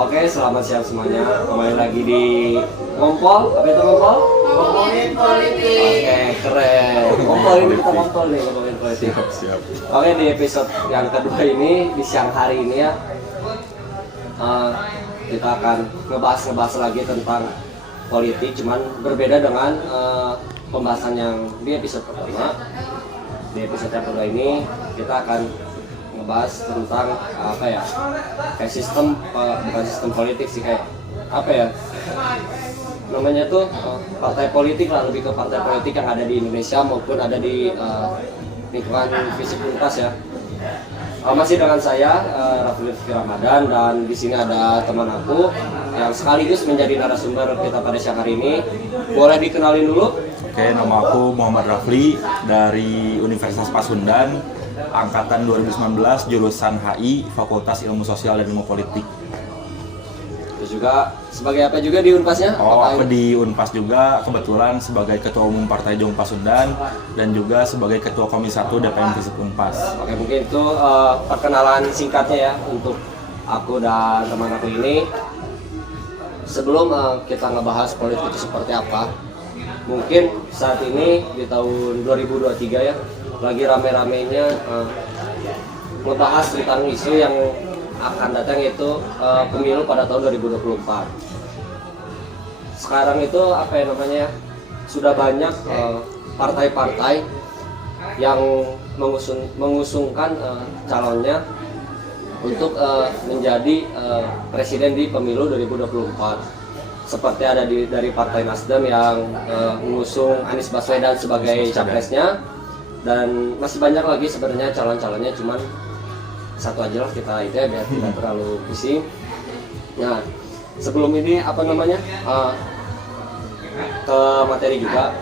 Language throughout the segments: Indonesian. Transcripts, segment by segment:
Oke, selamat siang semuanya. Kembali lagi di Ngompol. Apa itu Ngompol? Ngomongin politik. Oke, keren. Ngompol ini kita ngompol nih, ngomongin politik. Siap. Oke, di episode yang kedua ini, di siang hari ini ya, kita akan ngebahas lagi tentang politik, cuman berbeda dengan pembahasan yang di episode pertama. Di episode yang kedua ini kita akan ngebahas tentang apa ya, kayak sistem, bukan sistem politik sih, kayak apa ya namanya tuh, partai politik lah, lebih ke partai politik yang ada di Indonesia maupun ada di lingkungan Visip Unpas ya. Masih dengan saya Raffi Ramadan, dan di sini ada teman aku yang sekaligus menjadi narasumber kita pada siang hari ini. Boleh dikenalin dulu? Oke, nama aku Muhammad Rafli dari Universitas Pasundan, angkatan 2019, jurusan HI, Fakultas Ilmu Sosial dan Ilmu Politik. Terus juga sebagai apa juga di Unpasnya? Oh, aku di Unpas juga kebetulan sebagai Ketua Umum Partai Jong Pasundan dan juga sebagai Ketua Komisi 1 DPM Visip Unpas. Oke, mungkin itu perkenalan singkatnya ya untuk aku dan teman aku ini. Sebelum kita ngebahas politik itu seperti apa, mungkin saat ini di tahun 2023 ya, lagi rame-ramenya ngebahas tentang isu yang akan datang, yaitu pemilu pada tahun 2024. Sekarang itu apa ya namanya, sudah banyak partai-partai yang mengusungkan calonnya untuk menjadi presiden di pemilu 2024. Seperti ada dari Partai Nasdem yang mengusung Anies Baswedan sebagai capresnya, dan masih banyak lagi sebenarnya calon-calonnya, cuman satu aja lah kita itu ya, biar tidak terlalu pusing. Nah, sebelum ini apa namanya, ke materi juga,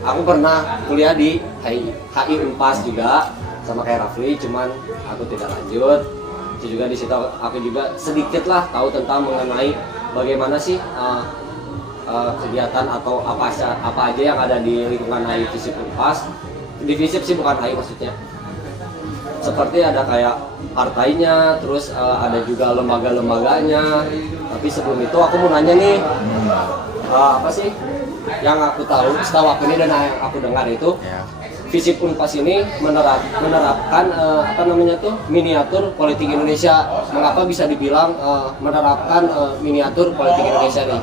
aku pernah kuliah di HI Unpas juga sama kayak Rafli, cuman aku tidak lanjut. Itu juga di situ aku juga sedikit lah tahu tentang mengenai bagaimana sih kegiatan atau apa aja yang ada di lingkungan HI Visip Unpas. Di Visip sih, bukan HI maksudnya. Seperti ada kayak partainya, terus ada juga lembaga-lembaganya. Tapi sebelum itu aku mau nanya nih, apa sih yang aku tahu, setahu aku ini dan yang aku dengar itu, Visip Unpas ini menerapkan apa namanya tuh, miniatur politik Indonesia. Mengapa bisa dibilang menerapkan miniatur politik Indonesia nih?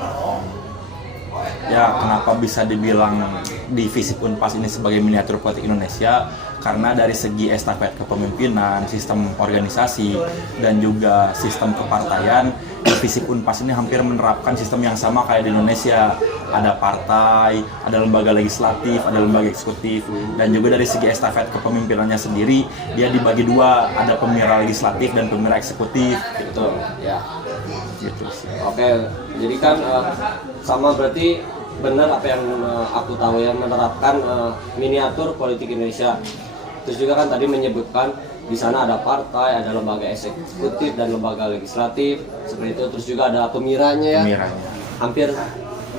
Ya, kenapa bisa dibilang di Visip Unpas ini sebagai miniatur politik Indonesia? Karena dari segi estafet kepemimpinan, sistem organisasi, dan juga sistem kepartaian, di Visip Unpas ini hampir menerapkan sistem yang sama kayak di Indonesia. Ada partai, ada lembaga legislatif, ada lembaga eksekutif, dan juga dari segi estafet kepemimpinannya sendiri, dia dibagi dua, ada pemira legislatif dan pemira eksekutif. Gitu ya. Gitu sih. Oke, jadi kan sama, berarti benar apa yang aku tahu ya, menerapkan miniatur politik Indonesia. Terus juga kan tadi menyebutkan di sana ada partai, ada lembaga eksekutif dan lembaga legislatif seperti itu. Terus juga ada pemiranya ya. Pemiranya. Hampir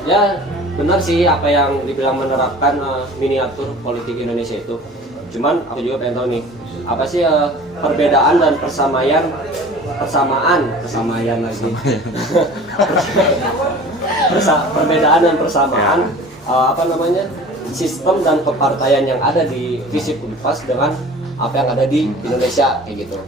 ya benar sih apa yang dibilang menerapkan miniatur politik Indonesia itu. Cuman aku juga pengen tahu nih, apa sih perbedaan dan persamaan lagi. Perbedaan dan persamaan apa namanya, sistem dan kepartaian yang ada di Visip Unpas dengan apa yang ada di Indonesia kayak gitu.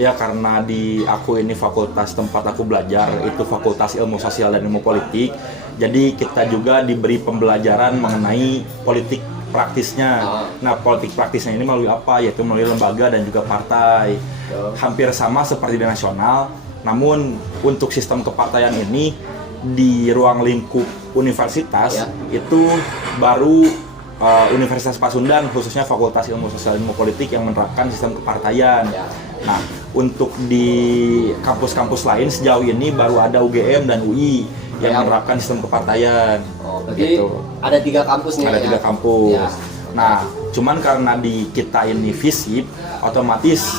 Ya, karena di aku ini fakultas tempat aku belajar itu Fakultas Ilmu Sosial dan Ilmu Politik. Jadi kita juga diberi pembelajaran mengenai politik praktisnya. Nah, politik praktisnya ini melalui apa? Yaitu melalui lembaga dan juga partai. Hampir sama seperti di nasional, namun untuk sistem kepartaian ini di ruang lingkup universitas itu baru Universitas Pasundan, khususnya Fakultas Ilmu Sosial dan Ilmu Politik yang menerapkan sistem kepartaian. Nah, untuk di kampus-kampus lain sejauh ini baru ada UGM dan UI yang menerapkan sistem kepartaian. Berarti gitu. Ada 3 kampus nih. Ada 3 kampus. Nah, cuman karena di kita ini Visip, otomatis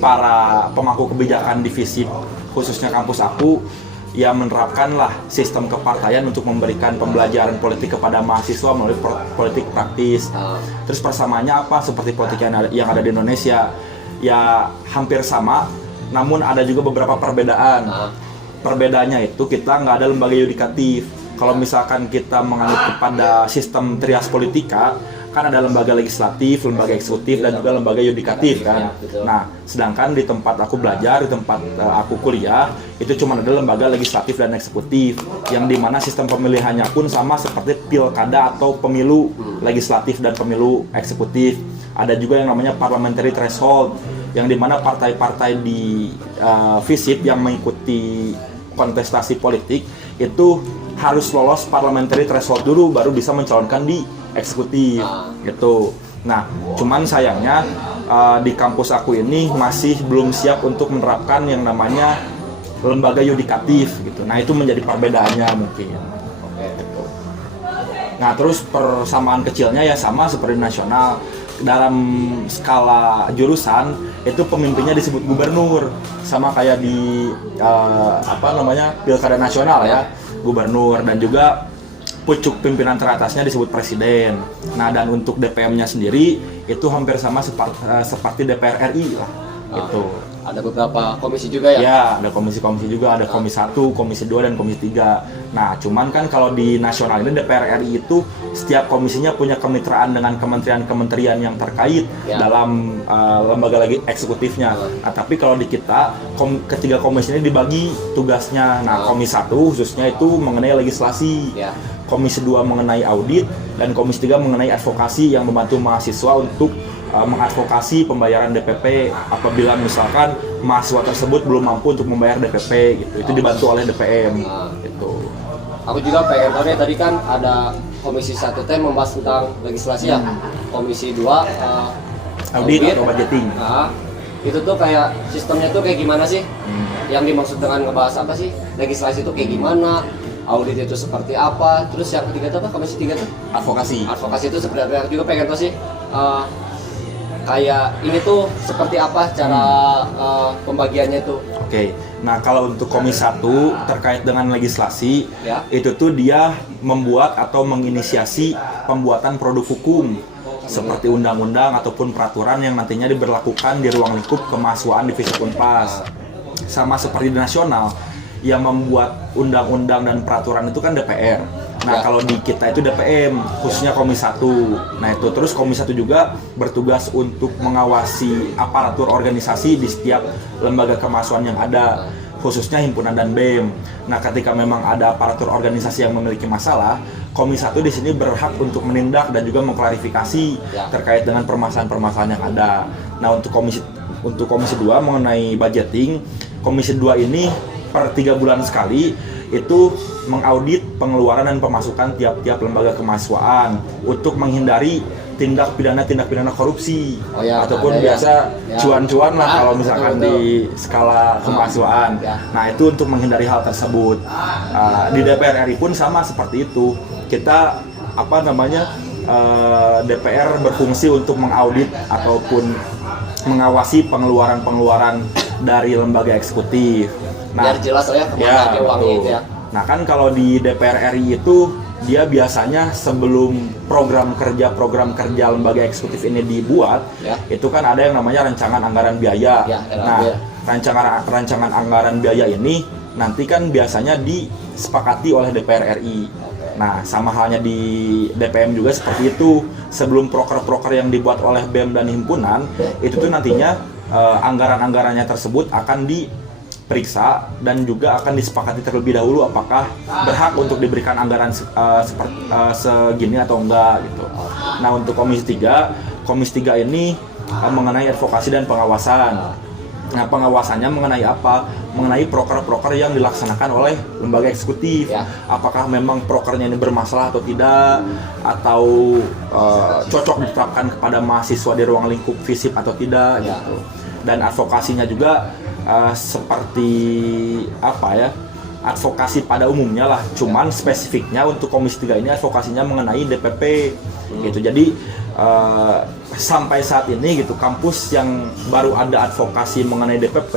para pemangku kebijakan di Visip, khususnya kampus aku, ya menerapkanlah sistem kepartaian untuk memberikan pembelajaran politik kepada mahasiswa melalui politik praktis. Terus persamaannya apa? Seperti politik yang ada di Indonesia, ya hampir sama, namun ada juga beberapa perbedaan. perbedaannya itu kita nggak ada lembaga yudikatif. Kalau misalkan kita menganut kepada sistem trias politika, kan ada lembaga legislatif, lembaga eksekutif, dan juga lembaga yudikatif kan. Nah, sedangkan di tempat aku belajar, di tempat aku kuliah, itu cuma ada lembaga legislatif dan eksekutif, yang dimana sistem pemilihannya pun sama seperti pilkada atau pemilu legislatif dan pemilu eksekutif. Ada juga yang namanya parliamentary threshold, yang dimana partai-partai di FISIP yang mengikuti kontestasi politik itu harus lolos parliamentary threshold dulu baru bisa mencalonkan di eksekutif gitu. Nah, cuman sayangnya di kampus aku ini masih belum siap untuk menerapkan yang namanya lembaga yudikatif gitu. Nah, itu menjadi perbedaannya mungkin. Gitu. Nah, terus persamaan kecilnya ya sama seperti nasional. Dalam skala jurusan itu pemimpinnya disebut gubernur, sama kayak di pilkada nasional ya, gubernur, dan juga pucuk pimpinan teratasnya disebut presiden. Nah, dan untuk DPM-nya sendiri itu hampir sama seperti DPR RI lah gitu. Ada beberapa komisi juga ya? Ya, ada komisi-komisi juga, ada komisi 1, komisi 2, dan komisi 3. Nah, cuman kan kalau di nasional ini DPR RI itu setiap komisinya punya kemitraan dengan kementerian-kementerian yang terkait dalam lembaga lagi eksekutifnya. Nah, tapi kalau di kita, ketiga komisi ini dibagi tugasnya. Nah, komisi 1 khususnya itu mengenai legislasi. Komisi 2 mengenai audit, dan komisi 3 mengenai advokasi yang membantu mahasiswa untuk mengadvokasi pembayaran DPP apabila misalkan mahasiswa tersebut belum mampu untuk membayar DPP gitu. Itu dibantu oleh DPM gitu. Aku juga pengen tahu nih, tadi kan ada komisi 1 teh membahas tentang legislasi ya. Komisi 2 audit atau budgeting. Nah, itu tuh kayak sistemnya tuh kayak gimana sih? Yang dimaksud dengan ngebahas apa sih? Legislasi itu kayak gimana? Audit itu seperti apa? Terus yang ketiga tuh apa? Komisi 3 tuh? Advokasi. Advokasi itu seperti apa? Aku juga pengen tahu sih. Kayak ini tuh seperti apa cara pembagiannya tuh? Oke. Nah, kalau untuk komisi 1 terkait dengan legislasi, itu tuh dia membuat atau menginisiasi pembuatan produk hukum seperti undang-undang ataupun peraturan yang nantinya diberlakukan di ruang lingkup kemahasiswaan divisi Unpas. Sama seperti di nasional, yang membuat undang-undang dan peraturan itu kan DPR. Nah, kalau di kita itu DPM, khususnya Komisi 1. Nah, itu terus Komisi 1 juga bertugas untuk mengawasi aparatur organisasi di setiap lembaga kemahasiswaan yang ada, khususnya himpunan dan BEM. Nah, ketika memang ada aparatur organisasi yang memiliki masalah, Komisi 1 di sini berhak untuk menindak dan juga mengklarifikasi terkait dengan permasalahan-permasalahan yang ada. Nah, untuk Komisi 2 mengenai budgeting, Komisi 2 ini per 3 bulan sekali itu mengaudit pengeluaran dan pemasukan tiap-tiap lembaga kemahasiswaan untuk menghindari tindak pidana korupsi ataupun biasa cuan-cuan lah kalau misalkan di skala kemahasiswaan. Nah, itu untuk menghindari hal tersebut. Di DPR RI pun sama seperti itu. Kita DPR berfungsi untuk mengaudit ataupun mengawasi pengeluaran dari lembaga eksekutif. Nah, biar jelas lah ya kemana uangnya itu ya. Nah, kan kalau di DPR RI itu dia biasanya sebelum program kerja lembaga eksekutif ini dibuat, itu kan ada yang namanya rancangan anggaran biaya. Nah, rancangan anggaran biaya ini nanti kan biasanya disepakati oleh DPR RI. Nah, sama halnya di DPM juga seperti itu. Sebelum proker-proker yang dibuat oleh BEM dan himpunan, itu tuh nantinya anggaran-anggarannya tersebut akan diperiksa dan juga akan disepakati terlebih dahulu apakah berhak untuk diberikan anggaran segini atau enggak gitu. Nah, untuk Komisi 3 ini mengenai advokasi dan pengawasan. Nah, pengawasannya mengenai apa? Mengenai proker-proker yang dilaksanakan oleh lembaga eksekutif. Apakah memang prokernya ini bermasalah atau tidak, atau cocok diterapkan kepada mahasiswa di ruang lingkup FISIP atau tidak gitu. Dan advokasinya juga seperti advokasi pada umumnya lah, cuman spesifiknya untuk Komisi 3 ini advokasinya mengenai DPP gitu. Jadi sampai saat ini gitu, kampus yang baru ada advokasi mengenai DPP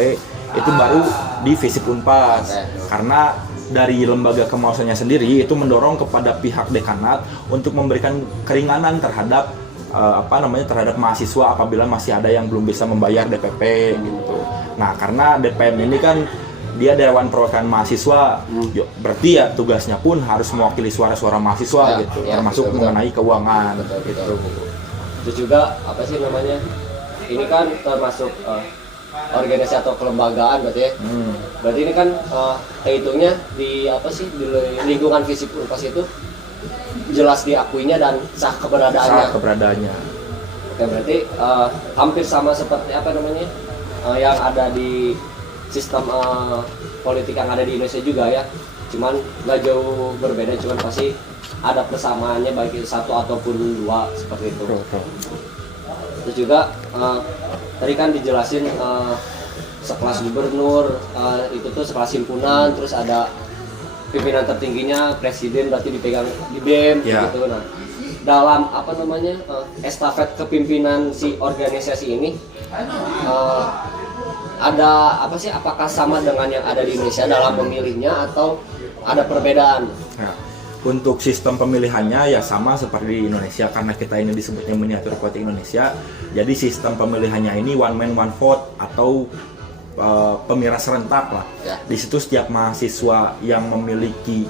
itu baru di FISIP Unpas. Karena dari lembaga kemahasiswaannya sendiri itu mendorong kepada pihak dekanat untuk memberikan keringanan terhadap terhadap mahasiswa apabila masih ada yang belum bisa membayar DPP gitu. Nah, karena DPM ini kan dia Dewan Perwakilan Mahasiswa. Berarti ya tugasnya pun harus mewakili suara-suara mahasiswa gitu, termasuk betul, mengenai keuangan. betul. Terus juga apa sih namanya? Ini kan termasuk organisasi atau kelembagaan berarti ya. Berarti ini kan kehitungnya di apa sih di lingkungan FISIP Unpas itu jelas diakuinya dan sah keberadaannya. Oke, berarti hampir sama seperti apa namanya yang ada di sistem politik yang ada di Indonesia juga ya. Cuman nggak jauh berbeda, cuman pasti ada persamaannya baik itu satu ataupun dua seperti itu. Terus juga tadi kan dijelasin sekelas gubernur itu tuh sekelas himpunan, terus ada pimpinan tertingginya presiden berarti dipegang di BEM gitu. Nah, dalam apa namanya estafet kepimpinan si organisasi ini ada apa sih, apakah sama dengan yang ada di Indonesia dalam memilihnya atau ada perbedaan? Nah, untuk sistem pemilihannya ya sama seperti di Indonesia, karena kita ini disebutnya miniatur politik Indonesia. Jadi sistem pemilihannya ini one man one vote atau pemilihan serentak lah. Di situ setiap mahasiswa yang memiliki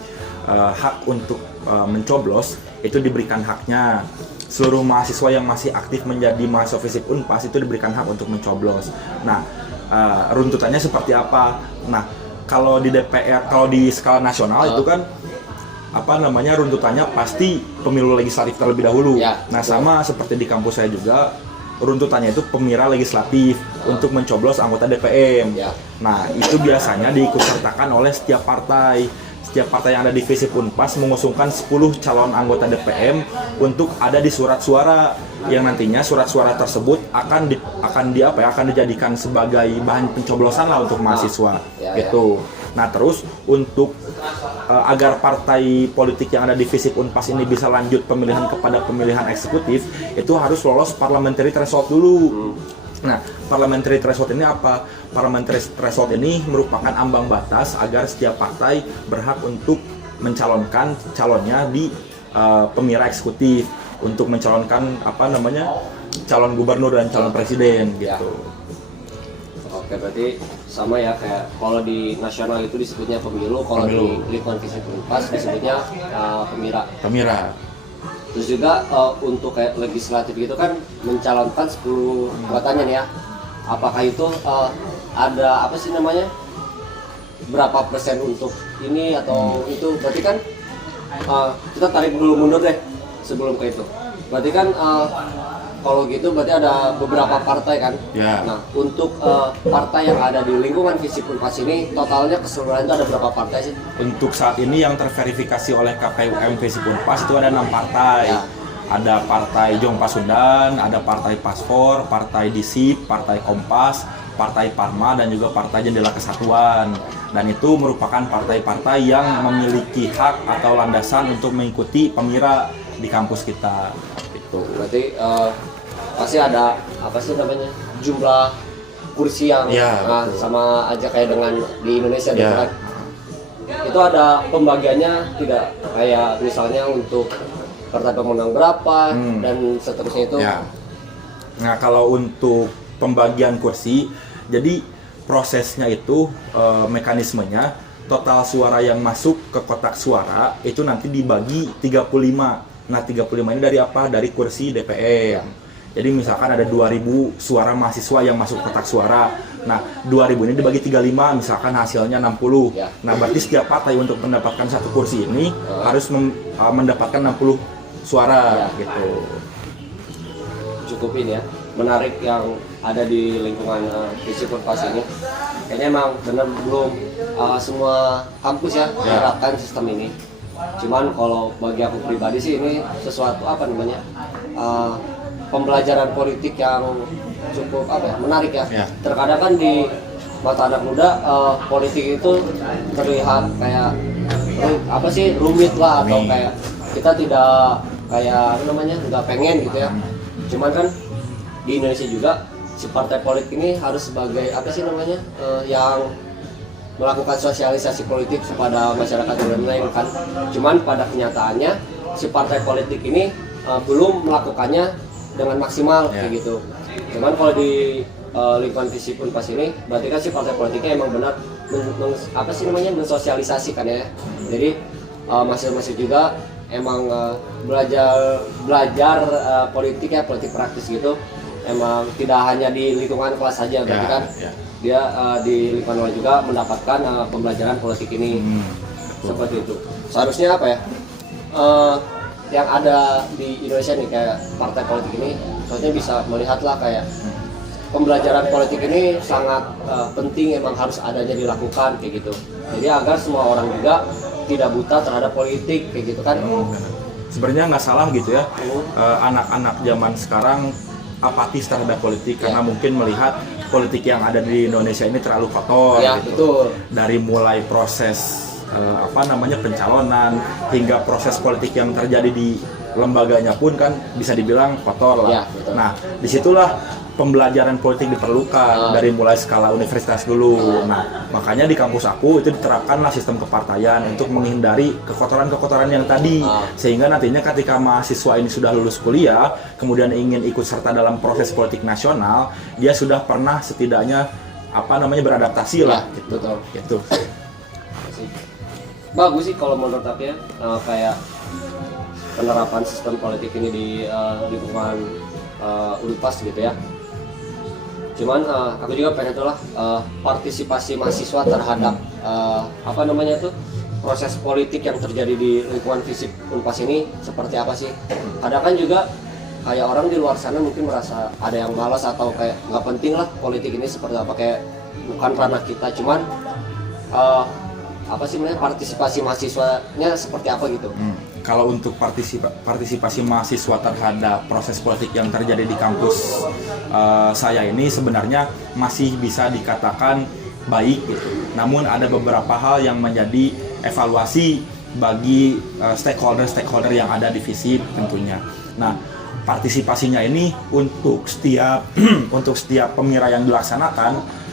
hak untuk mencoblos itu diberikan haknya. Seluruh mahasiswa yang masih aktif menjadi mahasiswa FISIP Unpas itu diberikan hak untuk mencoblos. Nah, runtutannya seperti apa? Nah, kalau di DPR, kalau di skala nasional itu kan apa namanya runtutannya pasti pemilu legislatif terlebih dahulu. Nah, sama seperti di kampus saya juga, runtutannya itu pemilihan legislatif untuk mencoblos anggota DPM. Nah, itu biasanya diikutsertakan oleh setiap partai. Setiap partai yang ada di FISIP Unpas mengusungkan 10 calon anggota DPM untuk ada di surat suara, yang nantinya surat suara tersebut akan dijadikan sebagai bahan pencoblosan lah untuk mahasiswa gitu. Nah, terus untuk agar partai politik yang ada di FISIP Unpas ini bisa lanjut pemilihan kepada pemilihan eksekutif, itu harus lolos parliamentary threshold dulu. Nah, parliamentary threshold ini apa? Parliamentary threshold ini merupakan ambang batas agar setiap partai berhak untuk mencalonkan calonnya di pemilihan eksekutif untuk mencalonkan apa namanya calon gubernur dan calon presiden gitu. Oke, berarti sama ya kayak kalau di nasional itu disebutnya pemilu, kalau di lingkungan FISIP Unpas disebutnya pemira. Terus juga untuk kayak legislatif gitu kan mencalonkan 10 anggotanya nih ya. Apakah itu ada apa sih namanya? Berapa persen untuk ini atau itu? Berarti kan kita tarik dulu mundur deh sebelum ke itu. Berarti kan kalau gitu berarti ada beberapa partai kan. Nah, untuk partai yang ada di lingkungan FISIP Unpas ini totalnya keseluruhan itu ada berapa partai sih? Untuk saat ini yang terverifikasi oleh KPUM FISIP Unpas itu ada 6 partai. Ada Partai Jong Pasundan, ada Partai Paspor, Partai Disip, Partai Kompas, Partai Parma, dan juga Partai Jendela Kesatuan. Dan itu merupakan partai-partai yang memiliki hak atau landasan untuk mengikuti pemira di kampus kita. Itu. Berarti pasti ada apa sih namanya jumlah kursi yang sama aja kayak dengan di Indonesia gitu kan. Itu ada pembagiannya tidak kayak misalnya untuk partai pemenang berapa dan seterusnya itu. Nah, kalau untuk pembagian kursi, jadi prosesnya itu mekanismenya total suara yang masuk ke kotak suara itu nanti dibagi 35. Nah, 35 ini dari apa? Dari kursi DPM. Jadi misalkan ada 2000 suara mahasiswa yang masuk kotak suara. Nah, 2000 ini dibagi 35, misalkan hasilnya 60. Nah, berarti setiap partai untuk mendapatkan satu kursi ini harus mendapatkan 60 suara gitu. Cukup ini ya, menarik yang ada di lingkungan FISIP Unpas ini. Kayaknya emang benar belum semua kampus ya menerapkan sistem ini. Cuman kalau bagi aku pribadi sih ini sesuatu apa namanya pembelajaran politik yang cukup menarik ya. Terkadang kan di mata anak muda politik itu terlihat kayak rumit lah atau kayak kita tidak kayak nggak pengen gitu ya. Cuman kan di Indonesia juga si partai politik ini harus sebagai yang melakukan sosialisasi politik kepada masyarakat lain kan. Cuman pada kenyataannya si partai politik ini belum melakukannya dengan maksimal kayak gitu. Cuman kalau di lingkungan FISIP Unpas ini berarti kan si partai politiknya emang benar apa sih namanya, mensosialisasikan ya. Jadi mahasiswa juga emang belajar politik ya, politik praktis gitu. Emang tidak hanya di lingkungan kelas saja, berarti kan dia di lingkungan luar juga mendapatkan pembelajaran politik ini. Seperti itu. Seharusnya apa ya? Yang ada di Indonesia nih kayak partai politik ini, seharusnya bisa melihatlah kayak pembelajaran politik ini sangat penting, emang harus adanya dilakukan kayak gitu. Jadi agar semua orang juga tidak buta terhadap politik kayak gitu kan. Sebenarnya nggak salah gitu ya, anak-anak zaman sekarang apatis terhadap politik karena mungkin melihat politik yang ada di Indonesia ini terlalu kotor Ya, gitu. betul. Dari Dari mulai proses pencalonan hingga proses politik yang terjadi di lembaganya pun kan bisa dibilang kotor lah. Ya, betul. Nah, disitulah pembelajaran politik diperlukan dari mulai skala universitas dulu. Nah, makanya di kampus aku itu diterapkanlah sistem kepartaian untuk menghindari kekotoran-kekotoran yang tadi. Sehingga nantinya ketika mahasiswa ini sudah lulus kuliah, kemudian ingin ikut serta dalam proses politik nasional, dia sudah pernah setidaknya beradaptasi lah. Ya, betul. Gitu. Bagus sih kalau menurut aku ya, kayak penerapan sistem politik ini di lingkungan Unpas gitu ya. Cuman aku juga pengen tahu lah partisipasi mahasiswa terhadap proses politik yang terjadi di lingkungan FISIP Unpas ini seperti apa sih? Kadang kan juga kayak orang di luar sana mungkin merasa ada yang malas atau kayak nggak penting lah politik ini seperti apa, kayak bukan ranah kita. Cuman partisipasi mahasiswanya seperti apa gitu? Kalau untuk partisipasi mahasiswa terhadap proses politik yang terjadi di kampus saya ini sebenarnya masih bisa dikatakan baik gitu. Namun ada beberapa hal yang menjadi evaluasi bagi stakeholder yang ada di FISIP tentunya. Nah, partisipasinya ini untuk setiap pemira yang dilaksanakan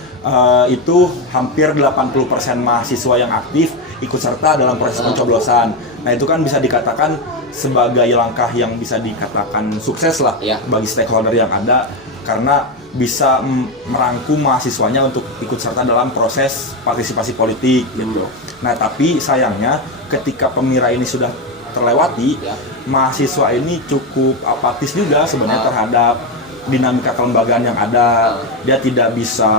itu hampir 80% mahasiswa yang aktif ikut serta dalam proses pencoblosan. Nah, itu kan bisa dikatakan sebagai langkah yang bisa dikatakan sukses lah bagi stakeholder yang ada, karena bisa merangkum mahasiswanya untuk ikut serta dalam proses partisipasi politik gitu. Nah, tapi sayangnya ketika pemira ini sudah terlewati, mahasiswa ini cukup apatis juga sebenarnya terhadap dinamika kelembagaan yang ada. Dia tidak bisa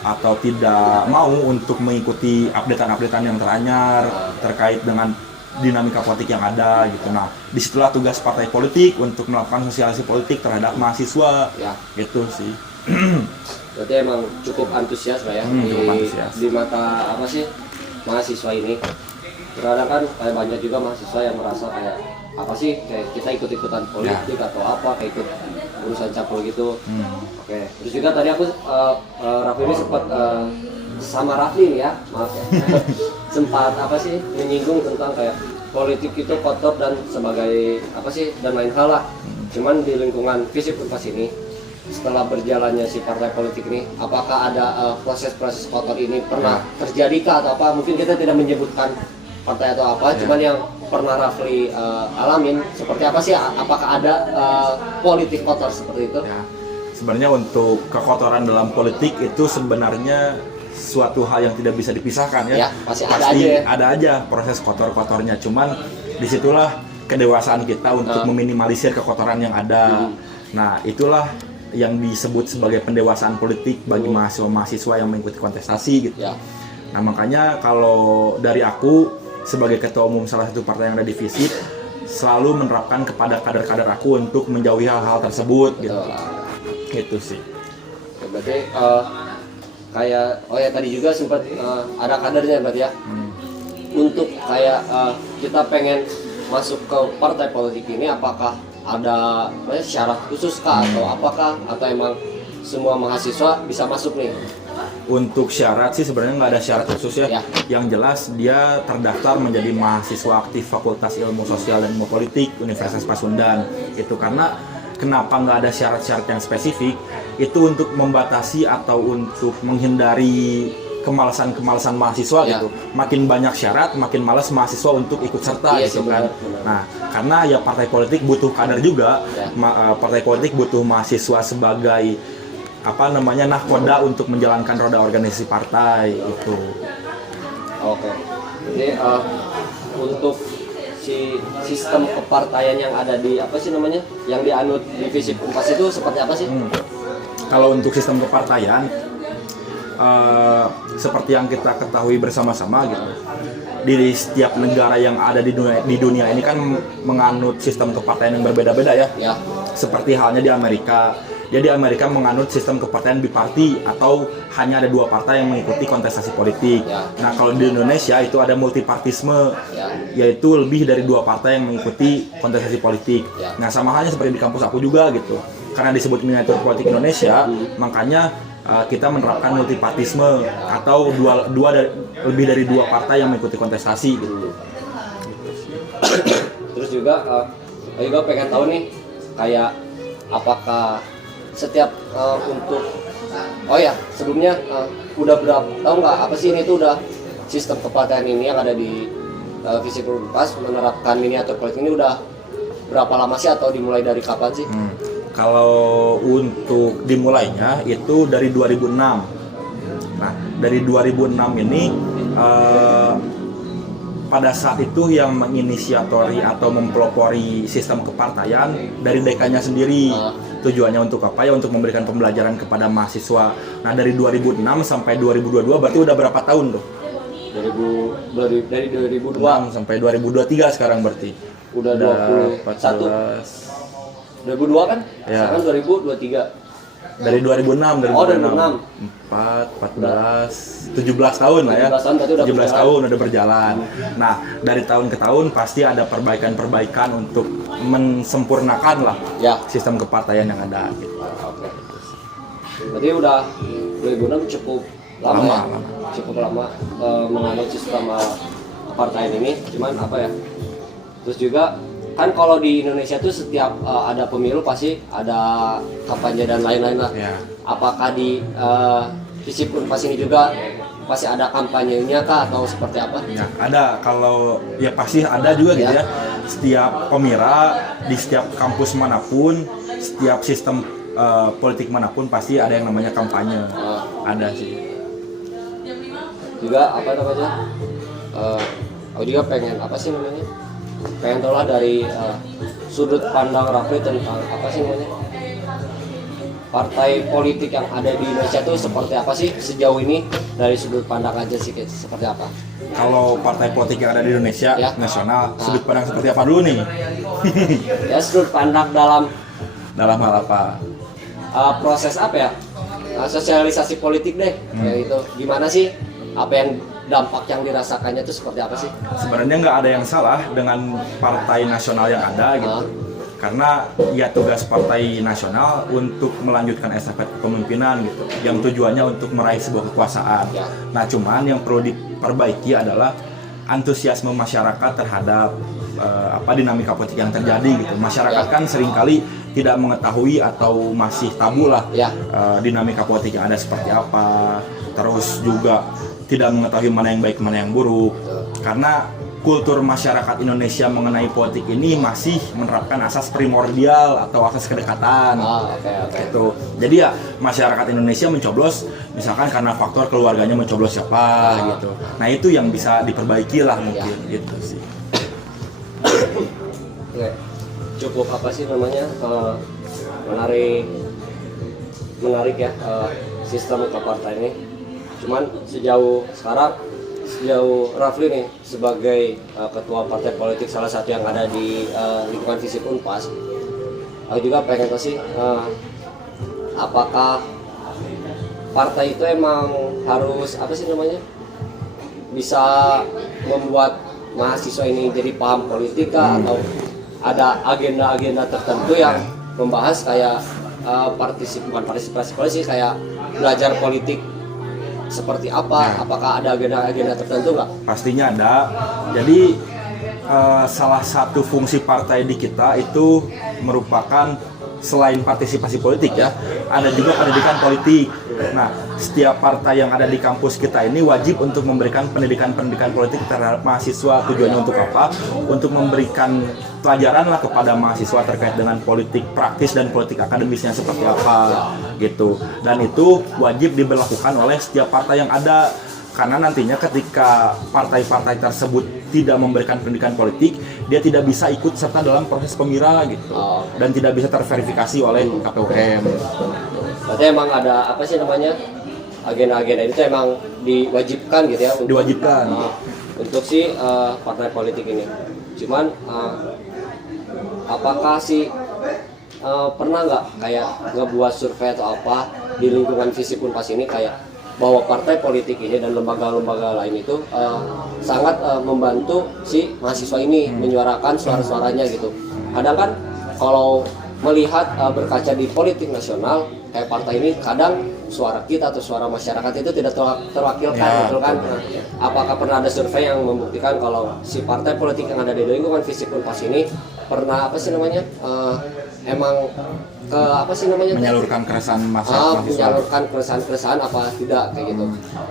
atau tidak mau untuk mengikuti updatean yang teranyar terkait dengan dinamika politik yang ada gitu. Nah, disitulah tugas partai politik untuk melakukan sosialisasi politik terhadap mahasiswa gitu sih. Berarti emang cukup antusias lah ya di mata mahasiswa ini. Terkadang kan kayak banyak juga mahasiswa yang merasa kayak kayak kita ikut-ikutan politik atau kayak ikut urusan capul gitu. Oke. Terus juga tadi aku Rafli ini sempat sama Rafli nih ya, maaf ya. Sempat menyinggung tentang kayak politik itu kotor dan sebagai dan lain hal lah. Cuman di lingkungan FISIP Unpas ini, setelah berjalannya si partai politik ini, apakah ada proses-proses kotor ini pernah terjadi atau apa? Mungkin kita tidak menyebutkan partai atau apa, cuman yang pernah Rafli alamin seperti apa sih? Apakah ada politik kotor seperti itu? Sebenarnya untuk kekotoran dalam politik itu sebenarnya suatu hal yang tidak bisa dipisahkan ya. Pasti ada aja proses kotor-kotornya. Cuman disitulah kedewasaan kita untuk meminimalisir kekotoran yang ada. Nah, itulah yang disebut sebagai pendewasaan politik bagi mahasiswa-mahasiswa yang mengikuti kontestasi gitu. Nah, makanya kalau dari aku sebagai ketua umum salah satu partai yang ada di FISIP, selalu menerapkan kepada kader-kader aku untuk menjauhi hal-hal tersebut gitu. Gitu sih. Berarti tadi juga sempat ada kadernya berarti ya. Untuk kayak kita pengen masuk ke partai politik ini, apakah ada syarat khusus atau emang semua mahasiswa bisa masuk nih? Untuk syarat sih sebenarnya nggak ada syarat khusus ya. Yang jelas dia terdaftar menjadi mahasiswa aktif Fakultas Ilmu Sosial dan Ilmu Politik Universitas Pasundan. Itu karena kenapa nggak ada syarat-syarat yang spesifik? Itu untuk membatasi atau untuk menghindari kemalasan mahasiswa gitu. Makin banyak syarat, makin malas mahasiswa untuk ikut serta gitu kan. Nah, karena ya partai politik butuh kader juga. Partai politik butuh mahasiswa sebagai nahkoda untuk menjalankan roda organisasi partai itu. Oke. Jadi untuk si sistem kepartaian yang ada di apa sih namanya, yang dianut divisi Unpas itu seperti apa sih? Kalau untuk sistem kepartaian, seperti yang kita ketahui bersama-sama gitu, di setiap negara yang ada di dunia ini kan menganut sistem kepartaian yang berbeda-beda ya. Ya. Seperti halnya di Amerika. Jadi Amerika menganut sistem kepartaian biparti atau hanya ada 2 partai yang mengikuti kontestasi politik. Ya. Nah kalau di Indonesia itu ada multipartisme, Ya. yaitu lebih dari 2 partai yang mengikuti kontestasi politik. Ya. Nah sama halnya seperti di kampus aku juga gitu. Karena disebut miniatur politik Indonesia, makanya kita menerapkan multipartisme atau lebih dari 2 partai yang mengikuti kontestasi gitu. Terus juga saya juga pengen tahu nih, kayak apakah setiap untuk sebelumnya udah berapa tahu nggak apa sih ini tuh udah sistem kepartaian ini yang ada di Visip Unpas menerapkan miniatur politik ini udah berapa lama sih, atau dimulai dari kapan sih? Kalau untuk dimulainya itu dari 2006. Nah, dari 2006 ini pada saat itu yang menginisiatori atau mempelopori sistem kepartaian dari DK-nya sendiri. Tujuannya untuk apa ya? Untuk memberikan pembelajaran kepada mahasiswa. Nah, dari 2006 sampai 2022 berarti udah berapa tahun tuh? Dari 2002 sampai 2023 sekarang berarti. udah 21. 2002 kan? Ya. Sekarang 2023. Dari 2006, 2006. 4, 14, 17 tahun lah ya. 17 tahun berarti udah 17 berjalan. tahun udah berjalan. Nah, dari tahun ke tahun pasti ada perbaikan-perbaikan untuk mensempurnakan lah Ya. sistem kepartaian yang ada gitu. Oke. Berarti udah 2006 cukup lama, ya? Lama. Cukup lama menganut sistem kepartaian ini. Cuman apa ya? Terus juga kan kalau di Indonesia tuh setiap ada pemilu pasti ada kampanye dan lain-lain lah. Ya. Apakah di Visip Unpas ini juga pasti ada kampanyenya kah, atau seperti apa? Ya, ada. Kalau ya pasti ada juga gitu ya. Setiap pemira di setiap kampus manapun, setiap sistem politik manapun pasti ada yang namanya kampanye. Ada sih. Juga apa namanya? Aku juga pengen apa sih namanya? Pengen tahu lah dari sudut pandang Rafli tentang apa sih namanya? Partai politik yang ada di Indonesia itu seperti apa sih sejauh ini, dari sudut pandang aja sih seperti apa? Kalau partai politik yang ada di Indonesia Ya. nasional, sudut pandang seperti apa dulu nih? Ya sudut pandang dalam Dalam hal apa? proses apa ya? Sosialisasi politik deh, kayak gitu. Gimana sih? Apa yang dampak yang dirasakannya itu seperti apa sih? Sebenarnya nggak ada yang salah dengan partai nasional yang ada gitu. Karena ya tugas partai nasional untuk melanjutkan estafet kepemimpinan gitu, yang tujuannya untuk meraih sebuah kekuasaan. Ya. Nah, cuman yang perlu diperbaiki adalah antusiasme masyarakat terhadap dinamika politik yang terjadi gitu. Masyarakat kan seringkali tidak mengetahui atau masih tabu lah Ya. dinamika politik yang ada seperti apa. Terus juga tidak mengetahui mana yang baik, mana yang buruk. Karena kultur masyarakat Indonesia mengenai politik ini masih menerapkan asas primordial atau asas kedekatan. Oke. Gitu. Jadi ya masyarakat Indonesia mencoblos misalkan karena faktor keluarganya mencoblos siapa gitu. Nah, itu yang bisa diperbaiki lah mungkin gitu sih. Oke. Cukup apa sih namanya? Menarik ya sistem kepartaian ini. Cuman sejauh Rafli nih sebagai ketua partai politik salah satu yang ada di lingkungan Visip Unpas, aku juga pengen tahu sih apakah partai itu emang harus apa sih namanya, bisa membuat mahasiswa ini jadi paham politik kah, atau ada agenda-agenda tertentu yang membahas kayak bukan partisipasi politik, kayak belajar politik seperti apa? Apakah ada agenda-agenda tertentu nggak? Pastinya ada. Jadi salah satu fungsi partai di kita itu merupakan selain partisipasi politik ya, ada juga pendidikan politik. Nah, setiap partai yang ada di kampus kita ini wajib untuk memberikan pendidikan politik terhadap mahasiswa. Tujuannya untuk apa? Untuk memberikan pelajaran lah kepada mahasiswa terkait dengan politik praktis dan politik akademisnya seperti apa gitu. Dan itu wajib diberlakukan oleh setiap partai yang ada. karena nantinya ketika partai-partai tersebut tidak memberikan pendidikan politik, dia tidak bisa ikut serta dalam proses pemira gitu, dan tidak bisa terverifikasi oleh KPUM. Berarti emang ada apa sih namanya, agenda-agenda itu emang diwajibkan gitu ya Diwajibkan. Untuk si partai politik ini. Cuman apakah sih pernah nggak kayak ngebuat survei atau apa di lingkungan Visip Unpas ini kayak bahwa partai politik ini dan lembaga-lembaga lain itu sangat membantu si mahasiswa ini menyuarakan suara-suaranya gitu. Kadang kan kalau melihat berkaca di politik nasional kayak partai ini, kadang suara kita atau suara masyarakat itu tidak terwakilkan, Ya, betul kan? Apakah pernah ada survei yang membuktikan kalau si partai politik yang ada di lingkungan Visip Unpas ini pernah apa sih namanya emang ke apa sih namanya Menyalurkan keresahan mahasiswa. menyalurkan keresahan-keresahan apa tidak kayak gitu?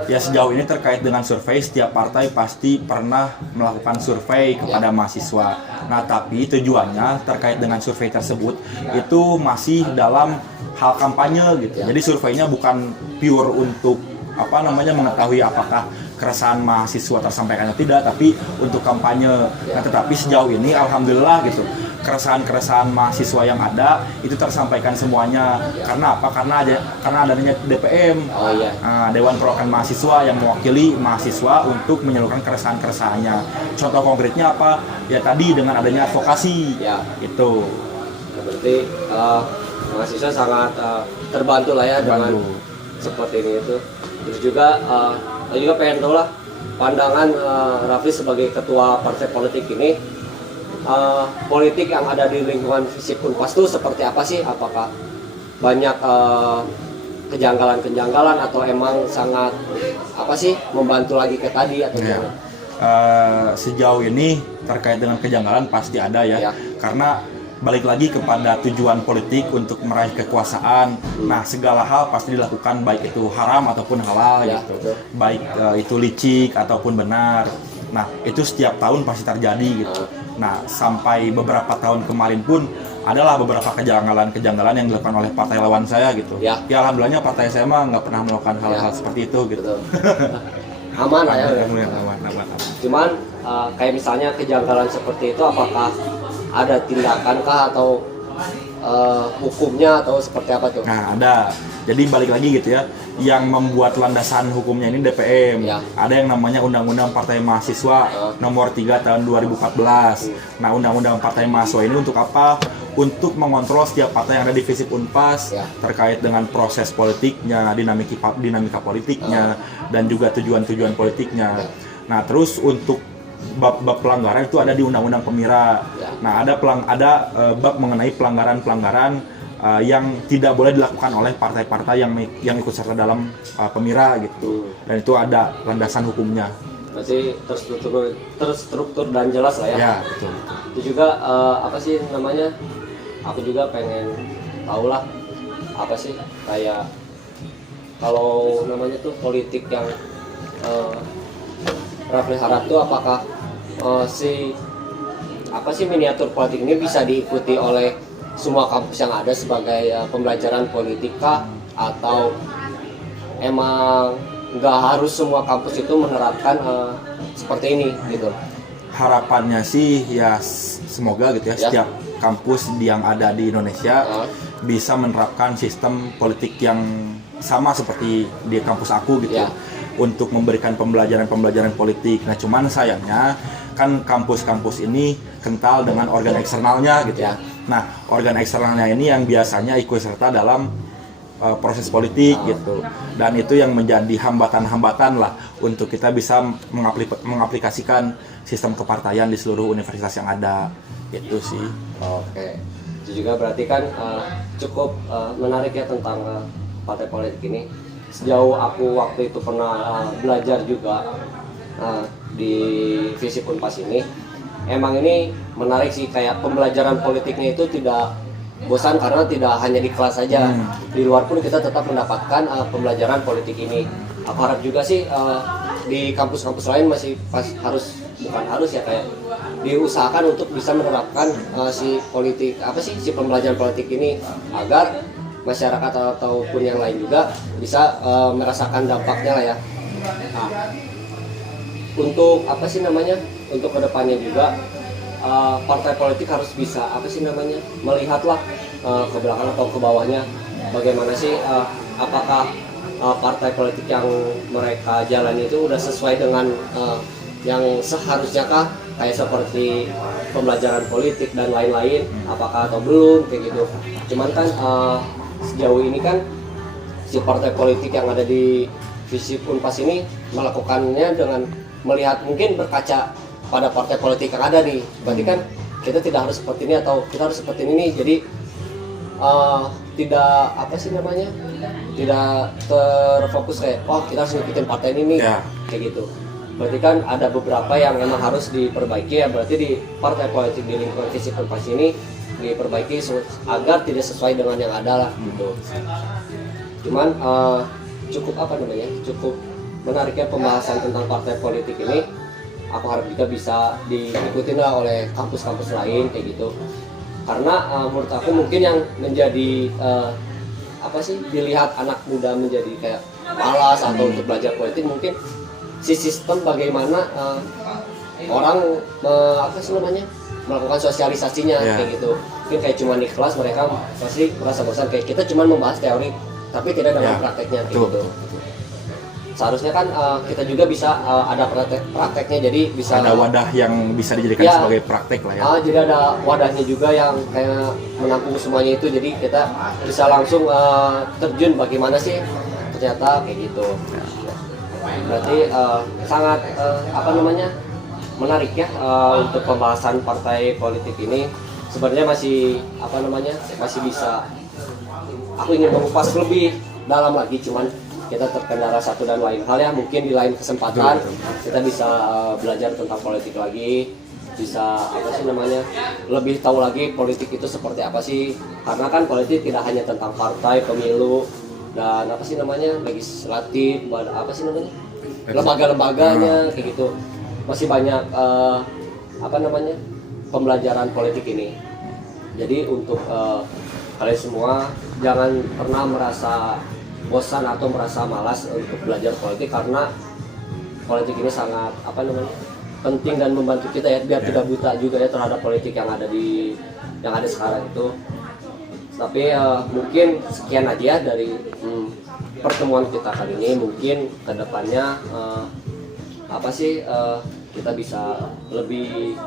Ya, sejauh ini terkait dengan survei, setiap partai pasti pernah melakukan survei kepada mahasiswa. Nah, tapi tujuannya terkait dengan survei tersebut itu masih dalam hal kampanye gitu. Jadi surveinya bukan pure untuk mengetahui apakah keresahan mahasiswa tersampaikan atau tidak, tapi untuk kampanye. Nah, tetapi sejauh ini alhamdulillah gitu, keresahan-keresahan mahasiswa yang ada itu tersampaikan semuanya. Karena apa? Karena adanya DPM, Dewan Perwakilan Mahasiswa, yang mewakili mahasiswa untuk menyalurkan keresahan-keresahannya. Contoh konkretnya apa? Ya tadi dengan adanya advokasi, itu. Berarti mahasiswa sangat terbantu lah ya dengan seperti ini itu. Terus juga saya juga pengen tahu lah pandangan Rafli sebagai ketua partai politik ini, politik yang ada di lingkungan Visip Unpas itu seperti apa sih? Apakah banyak kejanggalan-kejanggalan atau emang sangat apa sih membantu lagi ke tadi atau gimana? Sejauh ini terkait dengan kejanggalan pasti ada ya. Karena balik lagi kepada tujuan politik untuk meraih kekuasaan. Nah, segala hal pasti dilakukan, baik itu haram ataupun halal gitu. Betul. Baik itu licik ataupun benar. Nah, itu setiap tahun pasti terjadi gitu. Nah, sampai beberapa tahun kemarin pun adalah beberapa kejanggalan-kejanggalan yang dilakukan oleh partai lawan saya gitu. Ya, alhamdulillahnya partai saya mah nggak pernah melakukan hal-hal seperti itu gitu. Aman lah ya. Aman. Cuman kayak misalnya kejanggalan seperti itu, apakah ada tindakankah atau hukumnya atau seperti apa tuh? Nah, ada. Jadi balik lagi gitu ya, yang membuat landasan hukumnya ini DPM. Ada yang namanya Undang-Undang Partai Mahasiswa nomor 3 tahun 2014. Nah, Undang-Undang Partai Mahasiswa ini untuk apa? Untuk mengontrol setiap partai yang ada di Visip Unpas terkait dengan proses politiknya, dinamika politiknya, dan juga tujuan-tujuan politiknya. Nah, terus untuk bab pelanggaran itu ada di Undang-Undang Pemira. Nah, ada bab mengenai pelanggaran-pelanggaran yang tidak boleh dilakukan oleh partai-partai yang ikut serta dalam pemira gitu. Dan itu ada landasan hukumnya. Berarti terstruktur dan jelas lah ya. Ya, betul. Itu juga apa sih namanya? Aku juga pengen tahu lah apa sih kayak kalau namanya tuh politik yang Rafli harap tuh apakah miniatur politik ini bisa diikuti oleh semua kampus yang ada sebagai pembelajaran politik kah, atau emang nggak harus semua kampus itu menerapkan seperti ini gitu? Harapannya sih ya semoga gitu ya, setiap kampus yang ada di Indonesia bisa menerapkan sistem politik yang sama seperti di kampus aku gitu untuk memberikan pembelajaran politik. Nah, cuman sayangnya kan kampus-kampus ini kental dengan organ eksternalnya gitu ya. Nah, organ eksternalnya ini yang biasanya ikut serta dalam proses politik gitu, dan itu yang menjadi hambatan-hambatan lah untuk kita bisa mengaplikasikan sistem kepartaian di seluruh universitas yang ada gitu sih. Oke, itu juga berarti kan cukup menarik ya tentang partai politik ini. Sejauh aku waktu itu pernah belajar juga di Visip Unpas ini, emang ini menarik sih, kayak pembelajaran politiknya itu tidak bosan karena tidak hanya di kelas saja. Di luar pun kita tetap mendapatkan pembelajaran politik ini. Aku harap juga sih di kampus-kampus lain masih bukan harus ya, kayak diusahakan untuk bisa menerapkan si pembelajaran politik ini agar masyarakat ataupun yang lain juga bisa merasakan dampaknya lah ya. Nah, untuk apa sih namanya? Untuk kedepannya juga partai politik harus bisa apa sih namanya? Melihatlah ke belakang atau ke bawahnya bagaimana sih apakah partai politik yang mereka jalani itu udah sesuai dengan yang seharusnya kah, kayak seperti pembelajaran politik dan lain-lain, apakah atau belum kayak gitu. Cuman kan sejauh ini kan si partai politik yang ada di Visip Unpas ini melakukannya dengan melihat mungkin berkaca pada partai politik yang ada nih. Berarti kan kita tidak harus seperti ini atau kita harus seperti ini. Jadi tidak apa sih namanya, tidak terfokus kayak oh kita harus ngikutin partai ini nih, kayak gitu. Berarti kan ada beberapa yang memang harus diperbaiki ya. Berarti di partai politik di lingkungan Visip Unpas ini diperbaiki agar tidak sesuai dengan yang ada lah gitu. Cuman cukup apa namanya, cukup menariknya pembahasan tentang partai politik ini. Aku harap juga bisa diikuti lah oleh kampus-kampus lain kayak gitu. Karena menurut aku mungkin yang menjadi apa sih, dilihat anak muda menjadi kayak malas atau untuk belajar politik, mungkin si sistem bagaimana orang apa sih namanya, melakukan sosialisasinya kayak gitu. Mungkin kayak cuma di kelas mereka pasti merasa bosan, kayak kita cuma membahas teori tapi tidak dengan prakteknya kayak gitu. Seharusnya kan kita juga bisa ada prakteknya, jadi bisa ada wadah yang bisa dijadikan sebagai praktek lah ya. Jadi ada wadahnya juga yang kayak menampung semuanya itu, jadi kita bisa langsung terjun bagaimana sih ternyata kayak gitu. Berarti sangat apa namanya, menarik ya untuk pembahasan partai politik ini. Sebenarnya masih apa namanya, masih bisa, aku ingin mengupas lebih dalam lagi, cuman kita terkendala satu dan lain hal ya. Mungkin di lain kesempatan kita bisa belajar tentang politik lagi, bisa apa sih namanya, lebih tahu lagi politik itu seperti apa sih. Karena kan politik tidak hanya tentang partai, pemilu, dan apa sih namanya, legislatif, apa sih namanya, lembaga-lembaganya kayak gitu. Masih banyak apa namanya, pembelajaran politik ini. Jadi untuk kalian semua jangan pernah merasa bosan atau merasa malas untuk belajar politik, karena politik ini sangat apa namanya, penting dan membantu kita ya, biar tidak buta juga ya terhadap politik yang ada sekarang itu. Tapi mungkin sekian aja dari pertemuan kita kali ini. Mungkin kedepannya apa sih kita bisa lebih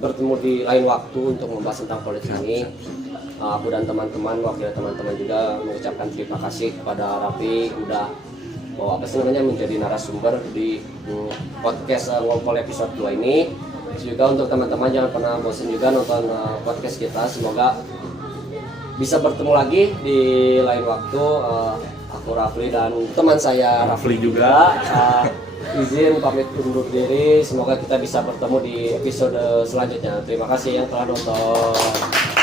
bertemu di lain waktu untuk membahas tentang politik ini. Aku dan teman-teman, wakil teman-teman juga mengucapkan terima kasih kepada Rafli udah apa sih namanya, menjadi narasumber di podcast Ngompol episode 2 ini. Juga untuk teman-teman jangan pernah bosan juga nonton podcast kita. Semoga bisa bertemu lagi di lain waktu. Aku Rafli dan teman saya Rafli juga izin pamit undur diri. Semoga kita bisa bertemu di episode selanjutnya. Terima kasih yang telah nonton.